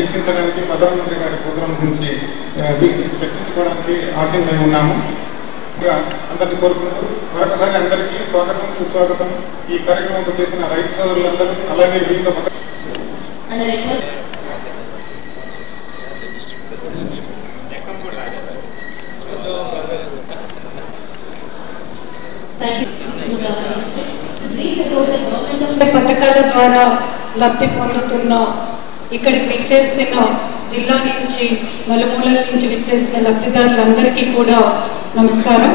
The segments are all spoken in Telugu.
వీక్షించడానికి ప్రధానమంత్రి గారి ప్రోగ్రాం గురించి చర్చించుకోవడానికి ఆశీనమై ఉన్నాము. అందరినీ కోరుకుంటూ మరొకసారి అందరికీ స్వాగతం, సుస్వాగతం. ఈ కార్యక్రమంలో చేసిన రైతు సోదరులందరూ, అలాగే వివిధ పథకాల ద్వారా లబ్ధి పొందుతున్న, ఇక్కడికి విచ్చేస్తున్న జిల్లా నుంచి నలుమూలల నుంచి విచ్చేసిన లబ్ధిదారులందరికీ కూడా నమస్కారం.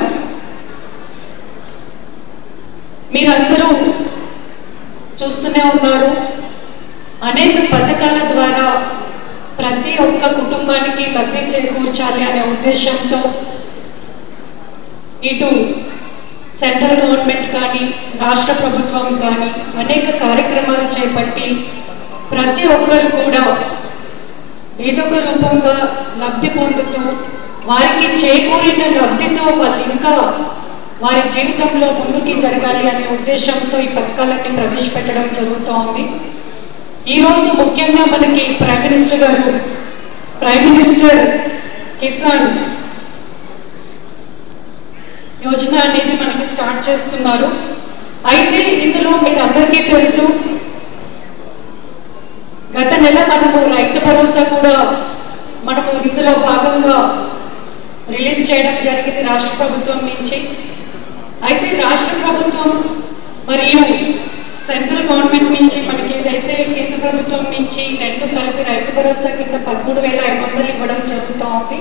మీరందరూ చూస్తూనే ఉన్నారు, అనేక పథకాల ద్వారా ప్రతి ఒక్క కుటుంబానికి లబ్ధి చేకూర్చాలి అనే ఉద్దేశంతో ఇటు సెంట్రల్ గవర్నమెంట్ కానీ రాష్ట్ర ప్రభుత్వం కానీ అనేక కార్యక్రమాలు చేపట్టి ప్రతి ఒక్కరు కూడా ఏదో ఒక రూపంగా లబ్ధి పొందుతూ వారికి చేకూరిన లబ్ధితో వాళ్ళు ఇంకా వారి జీవితంలో ముందుకి జరగాలి అనే ఉద్దేశంతో ఈ పథకాలన్నీ ప్రవేశపెట్టడం జరుగుతూ ఉంది. ఈరోజు ముఖ్యంగా మనకి ప్రైమ్ మినిస్టర్ గారు ప్రైమ్ మినిస్టర్ కిసాన్ యోజన అనేది మనకి స్టార్ట్ చేస్తున్నారు. అయితే ఇందులో మీరు అందరికీ తెలుసు, గత నెల మనము రైతు భరోసా కూడా మనము ఇందులో భాగంగా రిలీజ్ చేయడం జరిగింది రాష్ట్ర ప్రభుత్వం నుంచి. అయితే రాష్ట్ర ప్రభుత్వం మరియు సెంట్రల్ గవర్నమెంట్ నుంచి మనకి ఏదైతే కేంద్ర ప్రభుత్వం నుంచి రెండు కలిపి రైతు భరోసా కింద 13,500 ఇవ్వడం జరుగుతూ ఉంది.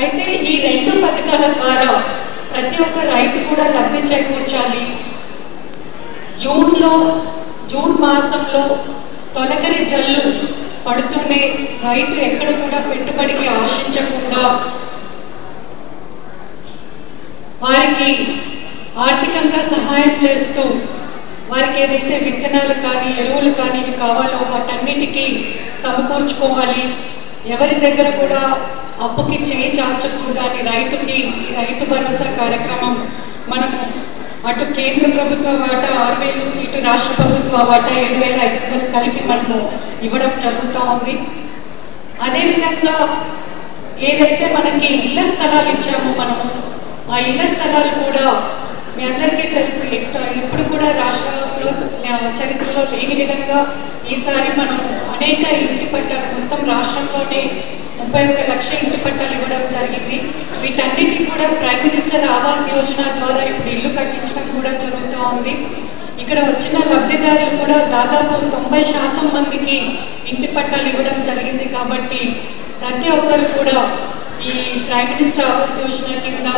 అయితే ఈ రెండు పథకాల ద్వారా ప్రతి ఒక్క రైతు కూడా లబ్ధి చేకూర్చాలి. జూన్ మాసంలో తొలకరి జల్లు పడుతూనే రైతు ఎక్కడ కూడా పెట్టుబడికి ఆశించకుండా వారికి ఆర్థికంగా సహాయం చేస్తూ వారికి ఏదైతే విత్తనాలు కానీ ఎరువులు కానీ ఇవి కావాలో వాటన్నిటికీ సమకూర్చుకోవాలి. ఎవరి దగ్గర కూడా అప్పుకి చేయి చాచకూడదు అని రైతుకి ఈ రైతు భరోసా కార్యక్రమం మనము అటు కేంద్ర ప్రభుత్వ వాటా 6,000, ఇటు రాష్ట్ర ప్రభుత్వ వాటా 7,500 కలిపి మనము ఇవ్వడం జరుగుతూ ఉంది. అదేవిధంగా ఏదైతే మనకి ఇళ్ల స్థలాలు ఇచ్చామో మనము ఆ ఇళ్ల స్థలాలు కూడా మీ అందరికీ తెలుసు, ఇప్పుడు కూడా రాష్ట్రంలో చరిత్రలో లేని విధంగా ఈసారి మనము అనేక ఇంటి పట్టాలు మొత్తం రాష్ట్రంలోనే 31 లక్షల ఇంటి పట్టాలు ఇవ్వడం జరిగింది. వీటన్నిటికీ కూడా ప్రైమ్ మినిస్టర్ ఆవాస్ యోజన ద్వారా ఇప్పుడు ఇల్లు కట్టించడం కూడా జరుగుతూ ఉంది. ఇక్కడ వచ్చిన లబ్ధిదారులు కూడా దాదాపు 90% మందికి ఇంటి పట్టాలు ఇవ్వడం జరిగింది. కాబట్టి ప్రతి ఒక్కరు కూడా ఈ ప్రైమ్ మినిస్టర్ ఆవాస్ యోజన కింద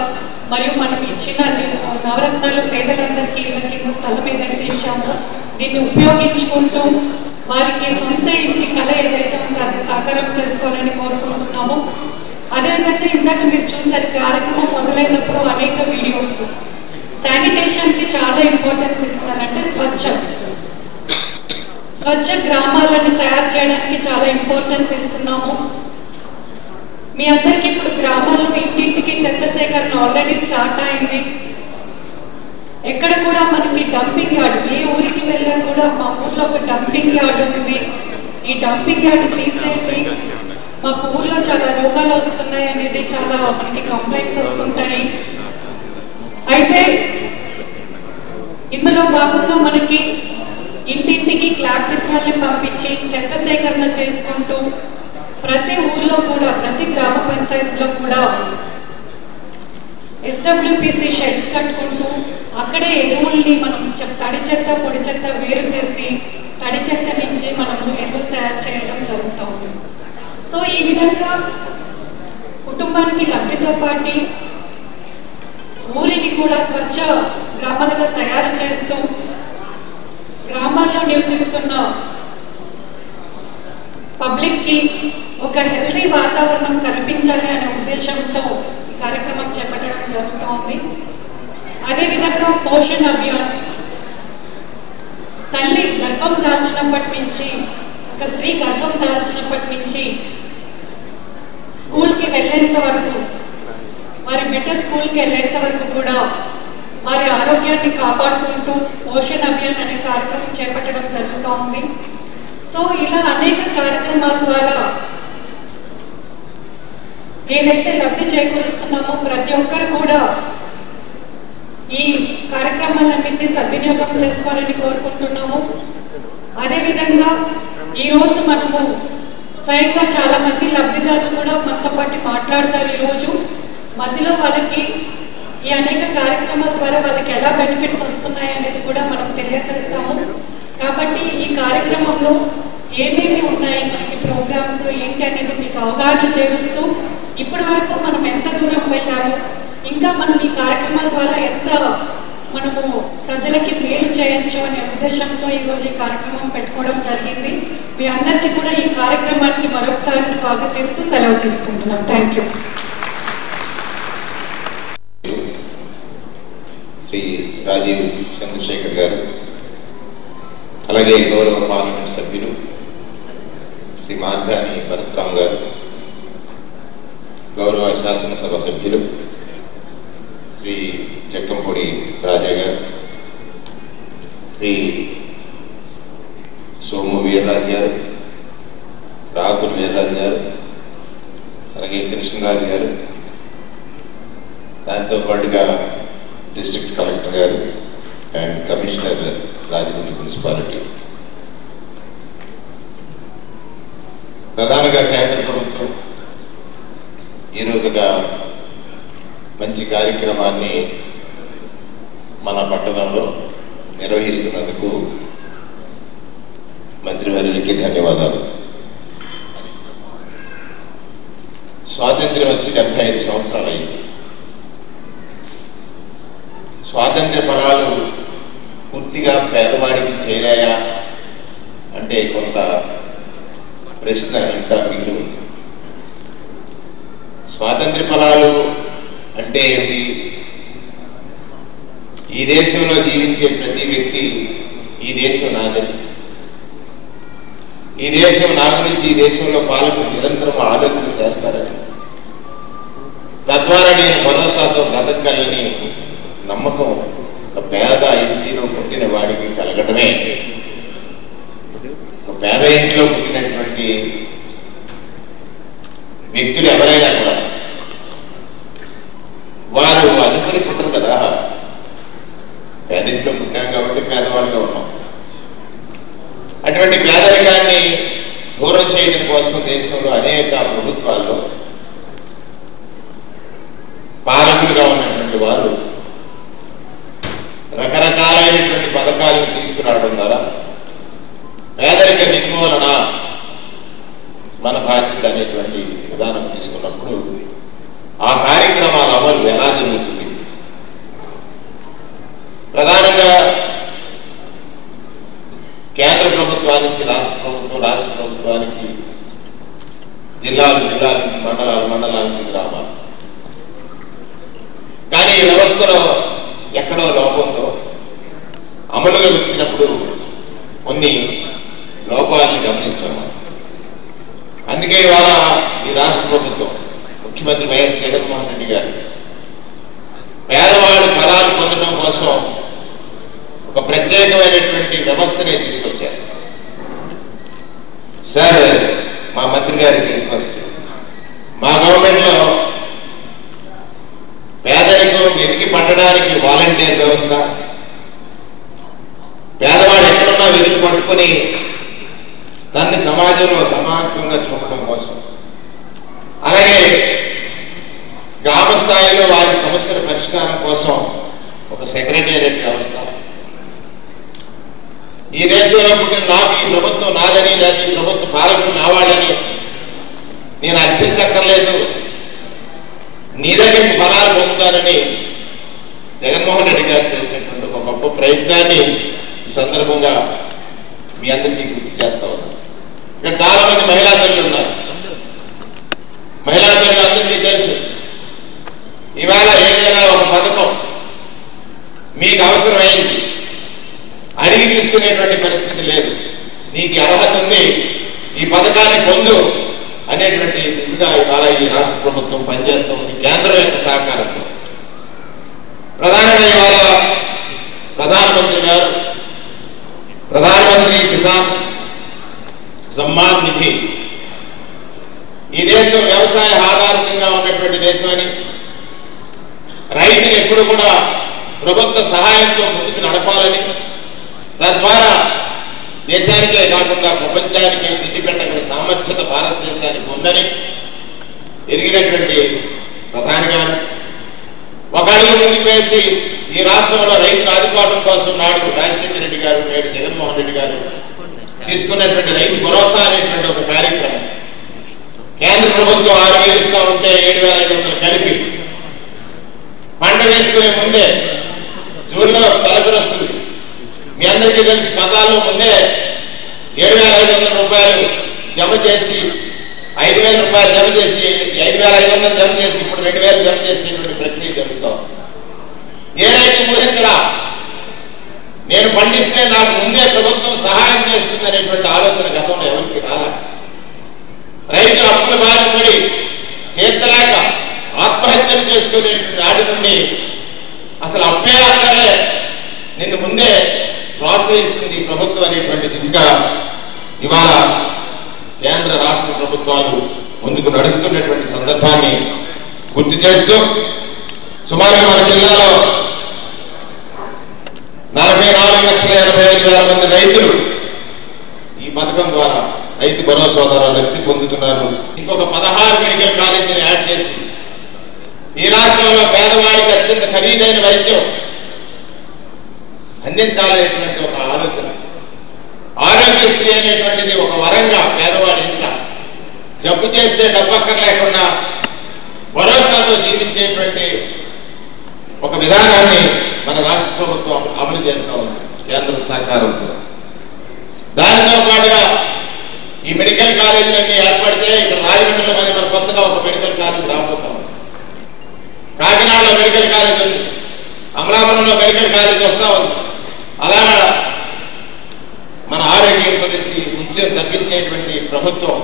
మరియు మనం ఇచ్చిన నవరత్నాలు పేదలందరికీ ఇళ్ళ కింద స్థలం ఏదైతే ఇచ్చామో దీన్ని ఉపయోగించుకుంటూ వారికి సొంత ఇంటి కళ ఏదైతే ఉందో అది సాకారం చేసుకోవాలని కోరుకుంటున్నాము. అదేవిధంగా ఇందాక మీరు చూసారు, కార్యక్రమం మొదలైనప్పుడు అనేక వీడియోస్ శానిటేషన్కి చాలా ఇంపార్టెన్స్ ఇస్తున్నారంటే స్వచ్ఛ గ్రామాలను తయారు చేయడానికి చాలా ఇంపార్టెన్స్ ఇస్తున్నాము. మీ అందరికీ ఇప్పుడు గ్రామాల్లో ఇంటింటికి చెత్త సేకరణ ఆల్రెడీ స్టార్ట్ అయింది. ఎక్కడ కూడా మనకి డంపింగ్ యార్డ్, ఏ ఊరికి వెళ్ళా కూడా మా ఊర్లో ఒక డంపింగ్ యార్డ్ ఉంది, ఈ డంపింగ్ యార్డ్ తీసేయండి, మాకు ఊర్లో చాలా రోగాలు వస్తున్నాయి అనేది చాలా మనకి కంప్లైంట్స్ వస్తుంటాయి. అయితే ఇందులో భాగంగా మనకి ఇంటింటికి క్లాప్ మిత్రాల్ని పంపించి చెత్త సేకరణ చేసుకుంటూ ప్రతి ఊర్లో కూడా ప్రతి గ్రామ పంచాయతీలో కూడా SWPC షెడ్స్ కట్టుకుంటూ అక్కడే ఎరువుల్ని మనం తడి చెత్త పొడి చెత్త వేరు చేసి తడి చెత్త నుంచి మనము ఎరువులు తయారు చేయడం జరుగుతూ ఉంది. సో ఈ విధంగా కుటుంబానికి లబ్ధితో పాటు ఊరిని కూడా స్వచ్ఛ గ్రామాలుగా తయారు చేస్తూ గ్రామాల్లో నివసిస్తున్న పబ్లిక్కి ఒక హెల్తీ వాతావరణం కల్పించాలి అనే ఉద్దేశంతో ఈ కార్యక్రమం చేపట్టడం జరుగుతూ ఉంది. అదేవిధంగా పోషణ్ అభియాన్, తల్లి గర్భం దాల్చినప్పటి నుంచి, ఒక స్త్రీ గర్భం దాల్చినప్పటి నుంచి స్కూల్కి వెళ్ళేంత వరకు, వారి బిడ్డ స్కూల్కి వెళ్ళేంత వరకు కూడా వారి ఆరోగ్యాన్ని కాపాడుకుంటూ పోషణ్ అభియాన్ అనే కార్యక్రమం చేపట్టడం జరుగుతూ ఉంది. సో ఇలా అనేక కార్యక్రమాల ద్వారా ఏదైతే లబ్ధి చేకూరుస్తున్నామో ప్రతి ఒక్కరు కూడా ఈ కార్యక్రమాలన్నింటినీ సద్వినియోగం చేసుకోవాలని కోరుకుంటున్నాము. అదేవిధంగా ఈరోజు మనము స్వయంగా చాలా మంది లబ్ధిదారులు కూడా మనతో పాటు మాట్లాడతారు. ఈరోజు మధ్యలో వాళ్ళకి ఈ అనేక కార్యక్రమాల ద్వారా వాళ్ళకి ఎలా బెనిఫిట్స్ వస్తున్నాయి అనేది కూడా మనం తెలియజేస్తాము. కాబట్టి ఈ కార్యక్రమంలో ఏమేమి ఉన్నాయి, మనకి ప్రోగ్రామ్స్ ఏంటి అనేది మీకు అవగాహన చేరుస్తూ ఇప్పటి వరకు మనం ఎంత దూరం వెళ్ళాము, ఇంకా మనం ఈ కార్యక్రమాల ద్వారా ఎంత మనము ప్రజలకి మేలు చేయొచ్చు అనే ఉద్దేశంతో ఈరోజు ఈ కార్యక్రమం పెట్టుకోవడం జరిగింది. మీ అందరినీ కూడా ఈ కార్యక్రమానికి మరొకసారి స్వాగతిస్తూ సెలవు తీసుకుంటున్నాం. Thank you. శ్రీ రాజీవ్ చంద్రశేఖర్ గారు, అలాగే గౌరవ పార్లమెంట్ సభ్యులు శ్రీ మార్గాని భరత్రామ్ గారు, గౌరవ శాసనసభ సభ్యులు శ్రీ జక్కంపూడి రాజా గారు, శ్రీ సోము వీర్రాజు గారు, రాకుల్ వీర్రాజు గారు, అలాగే కృష్ణరాజు గారు, దాంతో పాటుగా డిస్ట్రిక్ట్ కలెక్టర్ గారు అండ్ కమిషనర్ రాజమండ్రి మున్సిపాలిటీ, ప్రధానంగా కేంద్ర ప్రభుత్వం ఈరోజుగా మంచి కార్యక్రమాన్ని మన పట్టణంలో నిర్వహిస్తున్నందుకు మంత్రివర్యులకి ధన్యవాదాలు. స్వాతంత్ర్యం వచ్చి 75 సంవత్సరాలు అయింది. స్వాతంత్ర్య ఫలాలు పూర్తిగా పేదవాడికి చేరాయా అంటే కొంత ప్రశ్న ఇంకా మిగిలి ఉంది. స్వాతంత్ర్య ఫలాలు అంటే ఏమిటి? ఈ దేశంలో జీవించే ప్రతి వ్యక్తి ఈ దేశం నాదని, ఈ దేశం నా గురించి, ఈ దేశంలో పాలకులు నిరంతరం ఆలోచన చేస్తారని, తద్వారా నేను భరోసాతో బ్రతకగలని నమ్మకం ఒక పేద ఇంటిలో పుట్టిన వాడికి కలగటమే. ఒక పేద ఇంటిలో పుట్టినటువంటి వ్యక్తులు ఎవరైనా కూడా వారు అనుకుని పుట్టరు కదా. పేదింట్లో పుట్టాం కాబట్టి పేదవాళ్ళుగా ఉన్నాం. అటువంటి పేదరికాన్ని దూరం చేయడం కోసం దేశంలో అనేక ప్రభుత్వాల్లో పాలకులుగా ఉన్నటువంటి వారు రకరకాలైనటువంటి పథకాలను తీసుకురావడం ద్వారా పేదరిక నిర్మూలన మన బాధ్యత అనేటువంటి విధానం తీసుకున్నప్పుడు ఆ కార్యక్రమాల అమలు ఎలా జరుగుతుంది? ప్రధానంగా కేంద్ర ప్రభుత్వానికి రాష్ట్ర ప్రభుత్వం, రాష్ట్ర ప్రభుత్వానికి జిల్లాలు, జిల్లాల నుంచి మండలాలు, మండలాల నుంచి గ్రామాలు. కానీ ఈ వ్యవస్థలో ఎక్కడో లోపంతో అమలుగా వచ్చినప్పుడు కొన్ని లోపాలని గమనించాము. అందుకే ఇవాళ ఈ రాష్ట్ర ప్రభుత్వం, ముఖ్యమంత్రి వైఎస్ జగన్మోహన్ రెడ్డి గారు పేదవాడి ఫలాలు పొందడం కోసం ఒక ప్రత్యేకమైనటువంటి వ్యవస్థనే తీసుకొచ్చారు. సార్, మా మంత్రి గారికి రిక్వెస్ట్, మా గవర్నమెంట్లో పేదరికం వెతికి పట్టడానికి వాలంటీర్ వ్యవస్థ, పేదవాడు ఎక్కడున్నా వెతికి పట్టుకుని దాన్ని సమాజంలో సమానంగా చూపడం కోసం, అలాగే గ్రామ స్థాయిలో వారి సమస్యల పరిష్కారం కోసం ఒక సెక్రటేరియట్ వ్యవస్థ. ఈ దేశంలో పుట్టిన నాకు ఈ ప్రభుత్వం నాదని, లేదా ఈ ప్రభుత్వ పాలకులు నావాడని నేను అర్థించక్కర్లేదు, నీ దగ్గరికి ఫలాలు పొందుతానని జగన్మోహన్ రెడ్డి గారు చేసినటువంటి ఒక గొప్ప ప్రయత్నాన్ని ఈ సందర్భంగా మీ అందరికీ గుర్తు చేస్తా ఉన్నాను. ఇక్కడ చాలా మంది మహిళా తల్లులు ఉన్నారు. మహిళా తల్లులు అందరికీ తెలుసు, ఇవాళ ఏదైనా ఒక పథకం మీకు అవసరమైంది అడిగి తీసుకునేటువంటి పరిస్థితి లేదు. నీకు అర్హత ఉంది, ఈ పథకాన్ని పొందు అనేటువంటి దిశగా ఇవాళ ఈ రాష్ట్ర ప్రభుత్వం పనిచేస్తుంది కేంద్రం యొక్క సహకారంతో. ప్రధానంగా ఇవాళ ప్రధానమంత్రి గారు ప్రధానమంత్రి కిసాన్ దేశం వ్యవసాయ ఆధారితంగా ఉన్నటువంటి దేశమని, రైతుని ఎప్పుడు కూడా ప్రభుత్వ సహాయంతో ముందుకు నడపాలని, తద్వారా దేశానికే కాకుండా ప్రపంచానికే తిండి పెట్టగల సామర్థ్యత భారతదేశానికి ఉందని ఎరిగినటువంటి ప్రధాని గారు ఒక అడుగు ముందుకు వేసి ఈ రాష్ట్రంలో రైతుల ఆదుకోవడం కోసం నాడు రాజశేఖర రెడ్డి గారు, నేడు జగన్మోహన్ రెడ్డి గారు తీసుకున్నటువంటి రైతు భరోసా అనేటువంటి ఒక కార్యక్రమం. కేంద్ర ప్రభుత్వం 6,000 ఇస్తూ ఉంటే 7,500 కలిపి పంట వేసుకునే ముందే జూన్లో తలపెరుస్తుంది. మీ అందరికీ తెలుసు, ఖాతాల్లో ముందే 7,500 రూపాయలు జమ చేసి 5,000 రూపాయలు జమ చేసి 5,500 జమ చేసి ఇప్పుడు 2,000 జమ చేసేటువంటి ప్రక్రియ జరుగుతాం. ఏ రైతు ఊహించరా నేను పండిస్తే నాకు ముందే ప్రభుత్వం సహాయం చేస్తుంది అనేటువంటి ఆలోచన గతంలో ఎవరికి రాలా. రైతులు అప్పుల బారి పడి తీర్చలేక ఆత్మహత్యలు చేసుకునే నాటి నుండి అసలు అప్పే అక్కలే నిన్ను ముందే ప్రోత్సహిస్తుంది ప్రభుత్వం అనేటువంటి దిశగా ఇవాళ కేంద్ర రాష్ట్ర ప్రభుత్వాలు ముందుకు నడుస్తున్నటువంటి సందర్భాన్ని గుర్తు చేస్తూ సుమారుగా మన జిల్లాలో 44,85,000 మంది రైతులు ఈ పథకం ద్వారా రైతు భరోసా ద్వారా లబ్ధి పొందుతున్నారు. ఇంకొక 16 మెడికల్ కాలేజీని యాడ్ చేసి ఈ రాష్ట్రంలో పేదవాడికి అత్యంత ఖరీదైన వైద్యం అందించాలనేటువంటి ఒక ఆలోచన. ఆరోగ్యశ్రీ అనేటువంటిది ఒక వరంగా పేదవాడి ఇంట జబ్బు చేస్తే డబ్బక్కర్ లేకుండా భరోసాతో జీవించేటువంటి ఒక విధానాన్ని మన రాష్ట్ర ప్రభుత్వం అమలు చేస్తూ ఉంది కేంద్ర సహకారంతో. దానితో పాటుగా ఈ మెడికల్ కాలేజీలన్నీ ఏర్పడితే ఇక్కడ రాజమండ్రిలో మన కొత్తగా ఒక మెడికల్ కాలేజ్ రాబోతాం. కాకినాడలో మెడికల్ కాలేజ్ ఉంది, అమలాపురంలో మెడికల్ కాలేజ్ వస్తూ ఉంది. అలాగా మన ఆరోగ్యం గురించి నిత్యం తగ్గించేటువంటి ప్రభుత్వం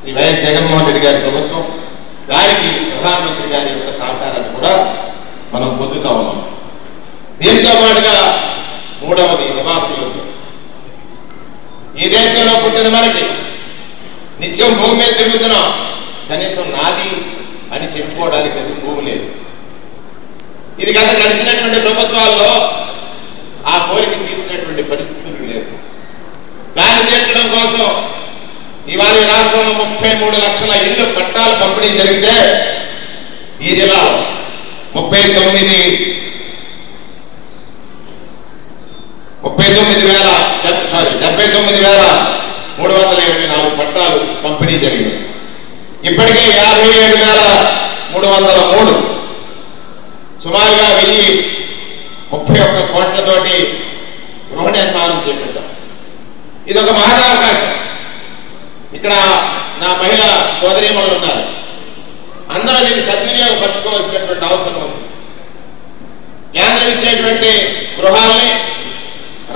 శ్రీ వైఎస్ జగన్మోహన్ రెడ్డి గారి ప్రభుత్వం. దానికి ప్రధానమంత్రి గారి యొక్క సహకారాన్ని కూడా మనం పొందుతా ఉన్నాం. దీంతో పాటుగా మూడవది నివాస యోజన. ఈ దేశంలో పుట్టిన మనకి నిత్యం భూమి మీద తిరుగుతున్నాం, కనీసం నాది అని చెప్పుకోవడానికి భూమి లేదు. ఇది గత గడిచినటువంటి ప్రభుత్వాల్లో ఆ కోరిక తీర్చినటువంటి పరిస్థితులు లేవు. దాన్ని తీర్చడం కోసం ఇవాళ రాష్ట్రంలో 33 లక్షల ఇళ్లు పట్టాలు పంపిణీ జరిగితే ఈ జిల్లాలో 79,324 పట్టాలు పంపిణీ జరిగింది. ఇప్పటికే 57,303 సుమారుగా 1,031 కోట్లతోటి గృహ నిర్మాణం చేపట్టాం. ఇది ఒక మహదావకాశం. ఇక్కడ నా మహిళా సోదరీమణులు ఉన్నారు, అందరూ దీన్ని సద్వినియోగపరచుకోవాల్సినటువంటి అవసరం ఉంది. కేంద్రం ఇచ్చేటువంటి గృహాల్ని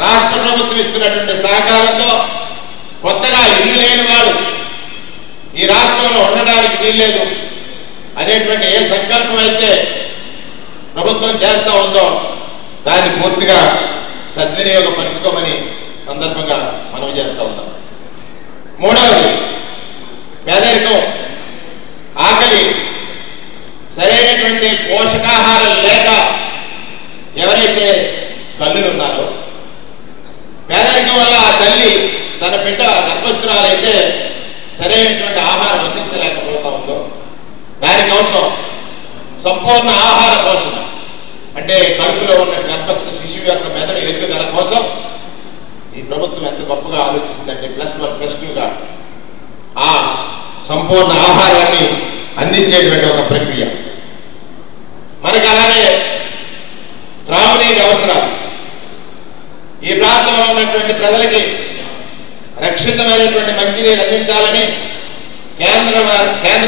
రాష్ట్ర ప్రభుత్వం ఇస్తున్నటువంటి సహకారంతో కొత్తగా ఇల్లు లేని వాడు ఈ రాష్ట్రంలో ఉండడానికి వీల్లేదు అనేటువంటి ఏ సంకల్పం అయితే ప్రభుత్వం చేస్తూ ఉందో దాన్ని పూర్తిగా సద్వినియోగపరచుకోమని సందర్భంగా మనవి చేస్తూ ఉన్నాం. మూడవది పేదరికం, ఆకలి, సరైనటువంటి పోషకాహారం లేక ఎవరైతే తల్లులు ఉన్నారో, పేదరికం వల్ల ఆ తల్లి తన బిడ్డ గర్భస్థురాలైతే సరైనటువంటి ఆహారం అందించలేకపోతా ఉందో దానికోసం సంపూర్ణ ఆహార పోషణ అంటే కడుపులో ఉన్న గర్భస్థ శిశువు యొక్క మెదడు ఎదుగుదల కోసం ఈ ప్రభుత్వం ఎంత గొప్పగా ఆలోచించిందంటే +1+2గా ఆ సంపూర్ణ ఆహారాన్ని అందించేటువంటి ఒక ప్రక్రియ. మనకి అలానే త్రాగునీటి అవసరాలు, ఈ ప్రాంతంలో ఉన్నటువంటి ప్రజలకి రక్షితమైనటువంటి మంచినీరు అందించాలని కేంద్ర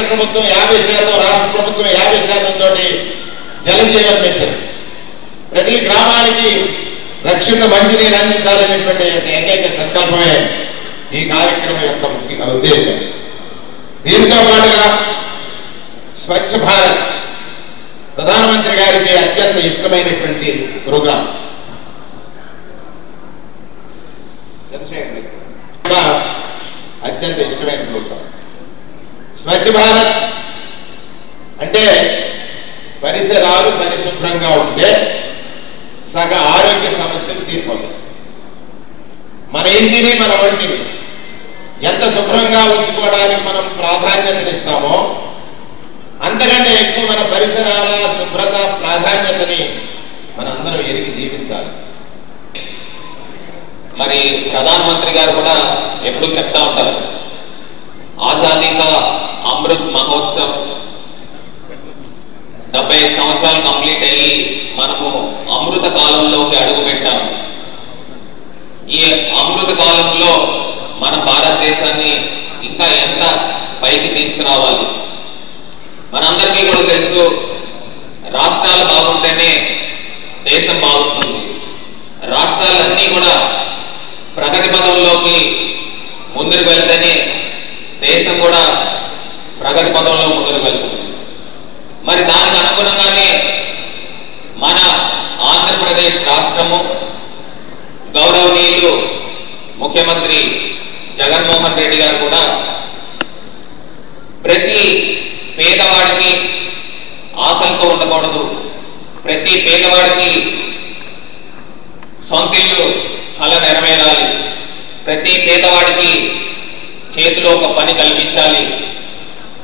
ప్రభుత్వం 50%, రాష్ట్ర ప్రభుత్వం 50% తోటి జలజీవన్ మిషన్ ప్రతి గ్రామానికి రక్షిత మంచినీరు అందించాలనేటువంటి ఏకైక సంకల్పమే ఈ కార్యక్రమం యొక్క ముఖ్య ఉద్దేశం. దీనితో పాటుగా స్వచ్ఛ భారత్ ప్రధానమంత్రి గారికి అత్యంత ఇష్టమైనటువంటి ప్రోగ్రాం. అత్యంత ఇష్టమైన ప్రోగ్రాం స్వచ్ఛ భారత్ అంటే పరిసరాలు పరిశుభ్రంగా ఉంటే సగ ఆరోగ్య సమస్యలు తీరిపోతాయి. మన ఇంటిని మన వంటిని ఎంత శుభ్రంగా ఉంచుకోవడానికి మనం ప్రాధాన్యతనిస్తామో అంతకంటే ఎక్కువ మన పరిసరాల శుభ్రత ప్రాధాన్యతని మనందరం ఎరిగి జీవించాలి. మరి ప్రధానమంత్రి గారు కూడా ఎప్పుడూ చెప్తా ఉంటారు, ఆజాదీ కా అమృత్ మహోత్సవ్ 75 సంవత్సరాలు కంప్లీట్ అయ్యి మనము అమృత కాలంలోకి అడుగు పెట్టాము. ఈ అమృత కాలంలో మన భారతదేశాన్ని ఇంకా ఎంత పైకి తీసుకురావాలి? మనందరికీ కూడా తెలుసు, రాష్ట్రాలు బాగుంటేనే దేశం బాగుంటుంది. రాష్ట్రాలన్నీ కూడా ప్రగతి పదంలోకి ముందుకు వెళ్తేనే దేశం కూడా ప్రగతి పదంలో ముందుకు వెళ్తుంది. మరి దానికి అనుగుణంగానే మన ఆంధ్రప్రదేశ్ రాష్ట్రము గౌరవనీయులు ముఖ్యమంత్రి జగన్మోహన్ రెడ్డి గారు కూడా ప్రతి పేదవాడికి ఆకలితో ఉండకూడదు, ప్రతి పేదవాడికి సొంతిల్లు కళ నెరవేరాలి, ప్రతి పేదవాడికి చేతిలో ఒక పని కల్పించాలి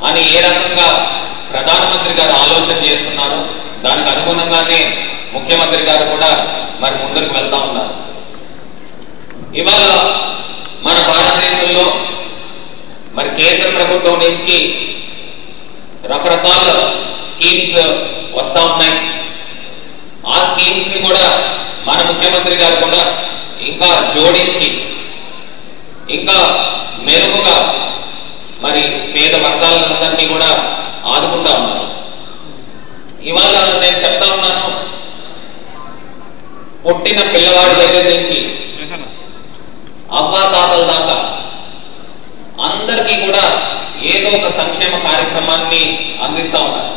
అని ఏ రకంగా ప్రధానమంత్రి గారు ఆలోచన చేస్తున్నారు, దానికి అనుగుణంగానే ముఖ్యమంత్రి గారు కూడా మరి ముందుకు వెళ్తా ఉన్నారు. ఇవాళ మన భారతదేశంలో మరి కేంద్ర ప్రభుత్వం నుంచి రకరకాల స్కీమ్స్ వస్తూ ఉన్నాయి. ఆ స్కీమ్స్ ని కూడా మన ముఖ్యమంత్రి గారు కూడా ఇంకా జోడించి ఇంకా మెరుగుగా మరి పేద వర్గాలందరినీ కూడా ఆదుకుంటా ఉన్నారు. ఇవాళ నేను చెప్తా ఉన్నాను, పుట్టిన పిల్లవాడి దగ్గర నుంచి అవ్వాతాతల దాకా అందరికీ కూడా ఏదో ఒక సంక్షేమ కార్యక్రమాన్ని అందిస్తా ఉన్నారు.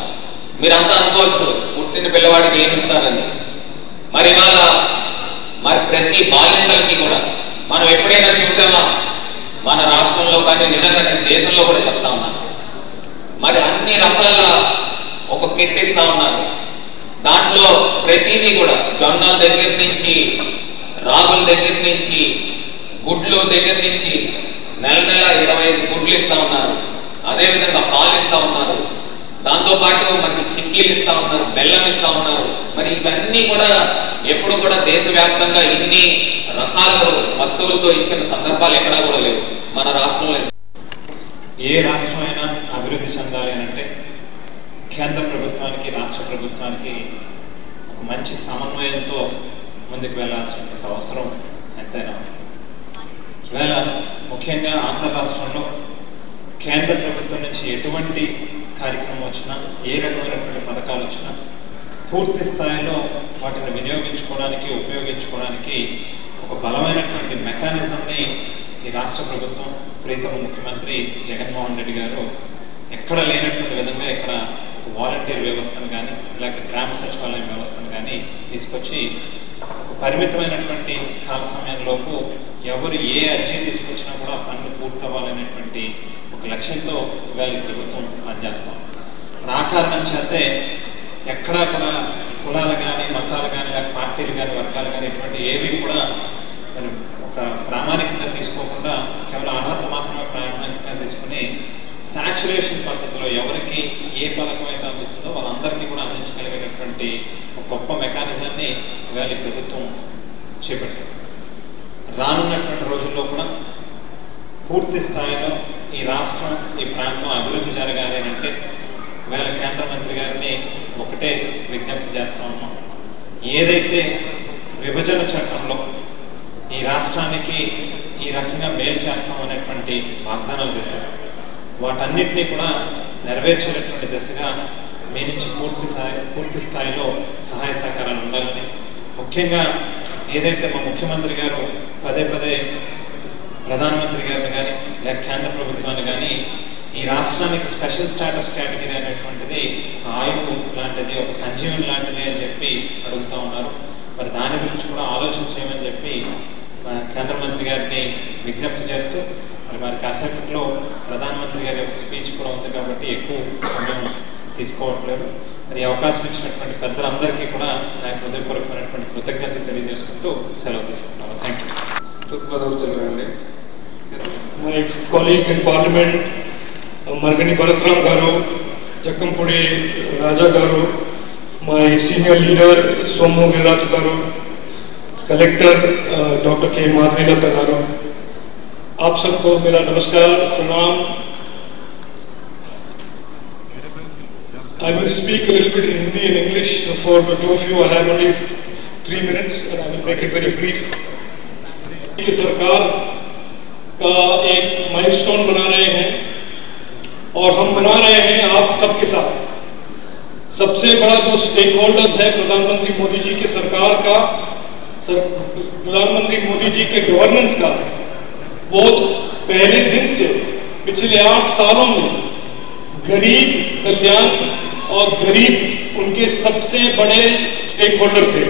మీరంతా అనుకోవచ్చు పుట్టిన పిల్లవాడికి ఏమి ఇస్తారని. మరి ఇవాళ మరి ప్రతి బాలింతలకి కూడా మనం ఎప్పుడైనా చూసామా? మన రాష్ట్రంలో కానీ నిజంగా నేను దేశంలో కూడా చెప్తా ఉన్నాను, మరి అన్ని రకాల ఒక కిట్ ఇస్తా ఉన్నారు. దాంట్లో ప్రతిదీ కూడా జొన్నల దగ్గర నుంచి రాగుల దగ్గర నుంచి గుడ్లు దగ్గర నుంచి నెల 25 గుడ్లు ఇస్తా ఉన్నారు. అదేవిధంగా పాలు ఇస్తా ఉన్నారు. దాంతోపాటు మనకి చిక్కీలు ఇస్తా ఉన్నారు, బెల్లం ఇస్తా ఉన్నారు. మరి ఇవన్నీ కూడా ఎప్పుడు కూడా దేశవ్యాప్తంగా ఇన్ని రకాల వస్తువులతో ఇచ్చిన సందర్భాలు ఎక్కడా కూడా లేవు మన రాష్ట్రంలో. ఏ రాష్ట్రమైనా అభివృద్ధి చెందాలి అంటే కేంద్ర ప్రభుత్వానికి రాష్ట్ర ప్రభుత్వానికి ఒక మంచి సమన్వయంతో ముందుకు వెళ్లాల్సినటువంటి అవసరం ఎంతైనా. ఈవేళ ముఖ్యంగా ఆంధ్ర రాష్ట్రంలో కేంద్ర ప్రభుత్వం నుంచి ఎటువంటి కార్యక్రమం వచ్చినా, ఏ రకమైనటువంటి పథకాలు వచ్చినా పూర్తి స్థాయిలో వాటిని వినియోగించుకోవడానికి, ఉపయోగించుకోవడానికి ఒక బలమైనటువంటి మెకానిజంని ఈ రాష్ట్ర ప్రభుత్వం, ప్రీతమ ముఖ్యమంత్రి జగన్మోహన్ రెడ్డి గారు ఎక్కడ లేనటువంటి విధంగా ఇక్కడ ఒక వాలంటీర్ వ్యవస్థను కానీ లేక గ్రామ సచివాలయం వ్యవస్థను కానీ తీసుకొచ్చి ఒక పరిమితమైనటువంటి కాల సమయంలోపు ఎవరు ఏ అర్జీ తీసుకొచ్చినా కూడా పనులు పూర్తవ్వాలనేటువంటి ఒక లక్ష్యంతో ఇవాళ ఈ ప్రభుత్వం పనిచేస్తాం. ఆ కారణం చేతే ఎక్కడా కూడా కులాలు కానీ మతాలు కానీ లేక పార్టీలు కానీ వర్గాలు కానీ ఇటువంటి ఏవి కూడా మరి ఒక ప్రామాణికంగా తీసుకోకుండా కేవలం అర్హత మాత్రమే ప్రామాణికంగా తీసుకుని సాచురేషన్ పద్ధతిలో ఎవరికి ఏ పథకం అయితే అందుతుందో వాళ్ళందరికీ కూడా అందించగలిగేటటువంటి ఒక గొప్ప మెకానిజాన్ని ఇవాళ ఈ ప్రభుత్వం చేపట్టింది. రానున్నటువంటి రోజుల్లో కూడా పూర్తి స్థాయిలో ఈ రాష్ట్రం, ఈ ప్రాంతం అభివృద్ధి జరగాలి అంటే ఇవాళ కేంద్ర మంత్రి గారిని ఒకటే విజ్ఞప్తి చేస్తా ఉన్నాం. ఏదైతే విభజన చట్టంలో ఈ రాష్ట్రానికి ఈ రకంగా మేలు చేస్తామనేటువంటి వాగ్దానాలు చేశారు, వాటన్నిటినీ కూడా నెరవేర్చేటటువంటి దిశగా మీ నుంచి పూర్తి స్థాయిలో సహాయ సహకారాలు ఉండాలని, ముఖ్యంగా ఏదైతే మా ముఖ్యమంత్రి గారు పదే ప్రధానమంత్రి గారిని కానీ లేక కేంద్ర ప్రభుత్వాన్ని కానీ ఈ రాష్ట్రానికి స్పెషల్ స్టాటస్ కేటగిరీ అనేటువంటిది ఒక ఆయువు లాంటిది, ఒక సంజీవని లాంటిది అని చెప్పి అడుగుతూ ఉన్నారు. మరి దాని గురించి కూడా ఆలోచన చేయమని చెప్పి కేంద్ర మంత్రి గారిని విజ్ఞప్తి చేస్తూ మరి వారి కాసేపట్లో ప్రధానమంత్రి గారి యొక్క స్పీచ్ కూడా ఉంది కాబట్టి ఎక్కువ సమయం తీసుకోవట్లేదు. మరి ఈ అవకాశం ఇచ్చినటువంటి పెద్దలందరికీ కూడా నాకు హృదయపూర్వకమైనటువంటి కృతజ్ఞతలు తెలియజేసుకుంటూ సెలవు తీసుకుంటున్నాను. Thank you. తూర్పుగోదావరి జిల్లా అండి. My colleague in Parliament, Margani Bharatram Garu, Jakkampudi Raja Garu, my senior leader Somu Viraj Garu, Collector Dr. K. Madhvilata Garu, आप सबको मेरा नमस्कार प्रणाम. I will speak a little bit in Hindi and English for the two of you. I have only 3 minutes and I will make it very brief. ये सरकार का एक माइलस्टोन बना रहे हैं और हम बना रहे हैं आप सबके साथ. सबसे बड़ा जो स्टेक होल्डर्स है प्रधानमंत्री मोदी जी की सरकार का, प्रधानमंत्री मोदी जी के गवर्नेंस का, वो पहले दिन से पिछले 8 सालों में गरीब कल्याण और गरीब उनके सबसे बड़े स्टेक होल्डर थे.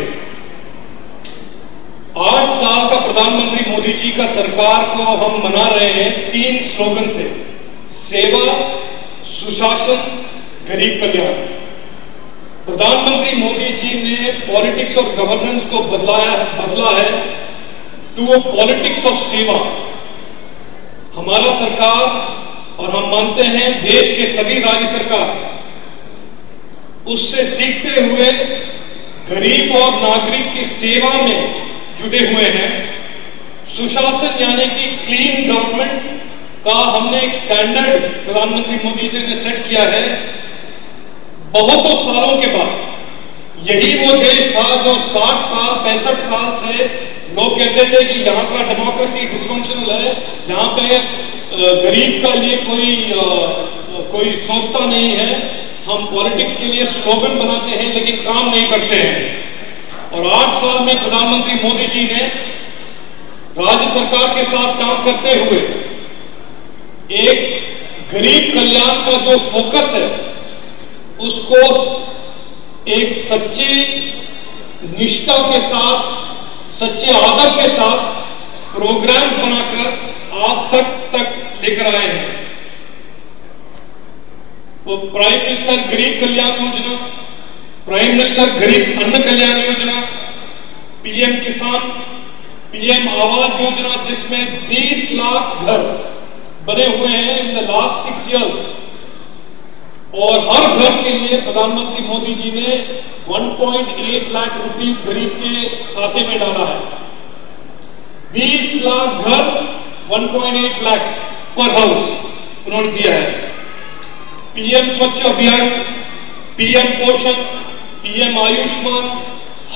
8 साल का प्रधानमंत्री मोदी जी का सरकार को हम मना रहे हैं 3 स्लोगन से: सेवा, सुशासन, गरीब कल्याण. प्रधानमंत्री मोदी जी ने पॉलिटिक्स और गवर्नेंस को बदला है टू अ पॉलिटिक्स ऑफ सेवा. हमारा सरकार और हम मानते हैं देश के सभी राज्य सरकार उससे सीखते हुए गरीब और नागरिक की सेवा में जुटे हुए हैं. सुशासन यानी कि क्लीन गवर्नमेंट का हमने एक स्टैंडर्ड प्रधानमंत्री मोदी जी ने सेट किया है. बहुतों सालों के बाद यही वो देश था जो 60 साल 65 साल से लोग कहते थे कि यहाँ का डेमोक्रेसी डिसफंक्शनल है, यहाँ पे गरीब का लिए कोई सोचता नहीं है, हम पॉलिटिक्स के लिए स्लोगन बनाते हैं लेकिन काम नहीं करते हैं. और 8 साल में प्रधानमंत्री मोदी जी ने राज्य सरकार के साथ काम करते हुए एक गरीब कल्याण का जो फोकस है उसको एक सच्ची निष्ठा के साथ, सच्चे आदर के साथ प्रोग्राम बनाकर आप सब तक लेकर आए हैं. वो प्राइम मिनिस्टर गरीब कल्याण योजना, प्राइम मिनिस्टर गरीब अन्न कल्याण योजना, पीएम किसान, पीएम आवास योजना, जिसमें 20 लाख घर बने हुए हैं इन द लास्ट 6 years. और हर घर के लिए प्रधानमंत्री मोदी जी ने 1.8 लाख रुपीस गरीब के खाते में डाला है. 20 लाख घर, 1.8 लाख पर हाउस उन्होंने दिया है. पीएम स्वच्छ अभियान, पीएम पोषण, पीएम आयुष्मान,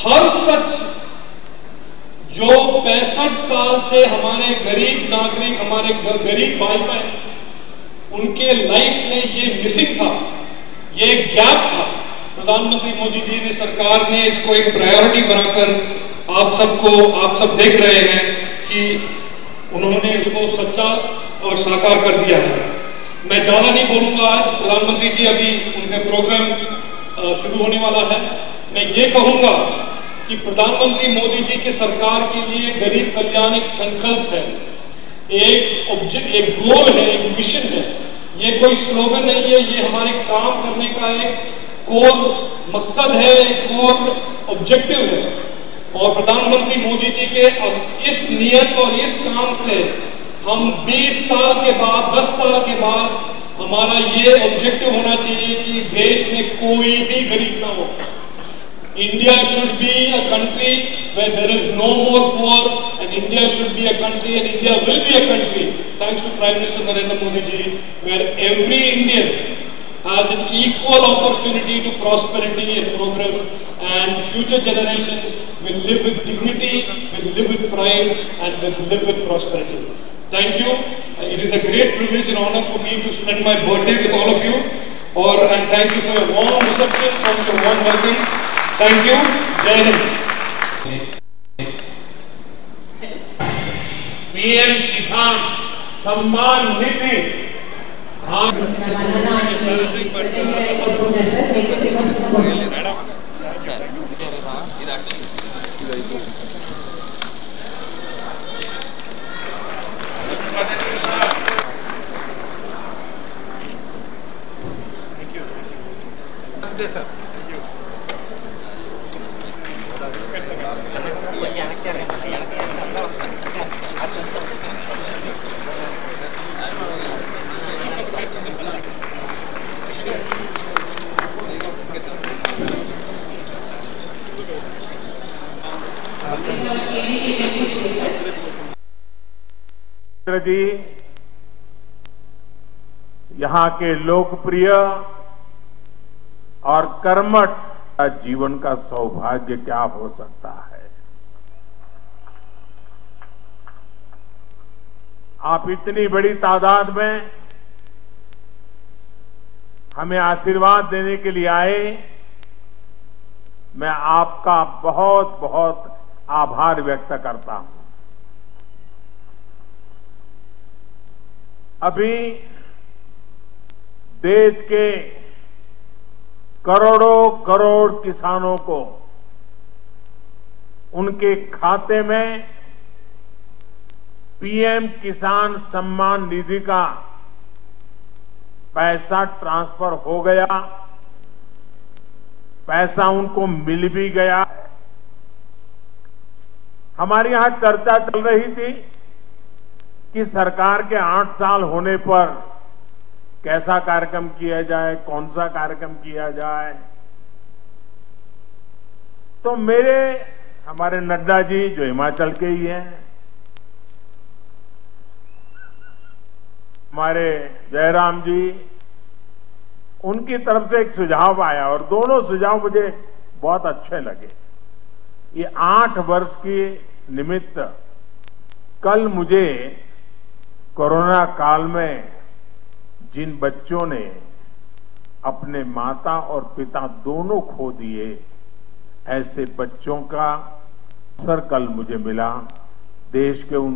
हर सच जो 65 साल से हमारे गरीब नागरिक, हमारे गरीब भाई बहन, उनके लाइफ में ये मिसिंग था, ये गैप था. प्रधानमंत्री मोदी जी ने सरकार ने इसको एक प्रायोरिटी बनाकर आप सब देख रहे हैं कि उन्होंने इसको सच्चा और साकार कर दिया है. मैं ज्यादा नहीं बोलूंगा आज, प्रधानमंत्री जी अभी उनका प्रोग्राम शुरू होने वाला है. मैं ये कहूंगा कि प्रधानमंत्री मोदी जी की सरकार के लिए गरीब कल्याण एक संकल्प है, एक गोल है, एक मिशन है. ये कोई स्लोगन नहीं है, ये हमारे काम करने का एक कोर मकसद है, एक कोर ऑब्जेक्टिव है. और प्रधानमंत्री मोदी जी के इस नियत और इस काम से हम 20 साल के बाद, 10 साल के बाद हमारा ये ऑब्जेक्टिव होना चाहिए कि देश में कोई भी गरीब ना हो. India should be a country where there is no more poor, and India should be a country, and India will be a country, thanks to Prime Minister Narendra Modi ji, where every Indian has an equal opportunity to prosperity and progress, and future generations will live with dignity, will live with pride, and will live with prosperity. Thank you. It is a great privilege and honor for me to spend my birthday with all of you, and thank you for your warm reception, for your warm welcome. Thank you. Jai Hind. PM किसान सम्मान निधि जी, यहाँ के लोकप्रिय और कर्मठ जीवन का सौभाग्य क्या हो सकता है। आप इतनी बड़ी तादाद में हमें आशीर्वाद देने के लिए आए, मैं आपका बहुत बहुत आभार व्यक्त करता हूं। अभी देश के करोड़ों करोड़ किसानों को उनके खाते में पीएम किसान सम्मान निधि का पैसा ट्रांसफर हो गया, पैसा उनको मिल भी गया। हमारे यहां चर्चा चल रही थी कि सरकार के 8 साल होने पर कैसा कार्यक्रम किया जाए, कौन सा कार्यक्रम किया जाए। तो हमारे नड्डा जी जो हिमाचल के ही हैं, हमारे जयराम जी, उनकी तरफ से एक सुझाव आया और दोनों सुझाव मुझे बहुत अच्छे लगे। ये 8 वर्ष की निमित्त कल मुझे कोरोना काल में जिन बच्चों ने अपने माता और पिता दोनों खो दिए, ऐसे बच्चों का अवसर कल मुझे मिला। देश के उन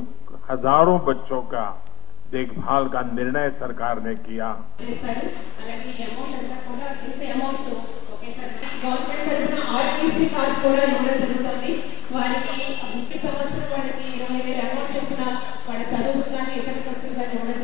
हजारों बच्चों का देखभाल का निर्णय सरकार ने किया। వారికి ముఖ్య సంవత్సరం వాళ్ళకి 20,000 అమౌంట్ చొప్పున వాళ్ళ చదువుకు కానీ ఇతర ఖర్చులు కానీ ఇవ్వడం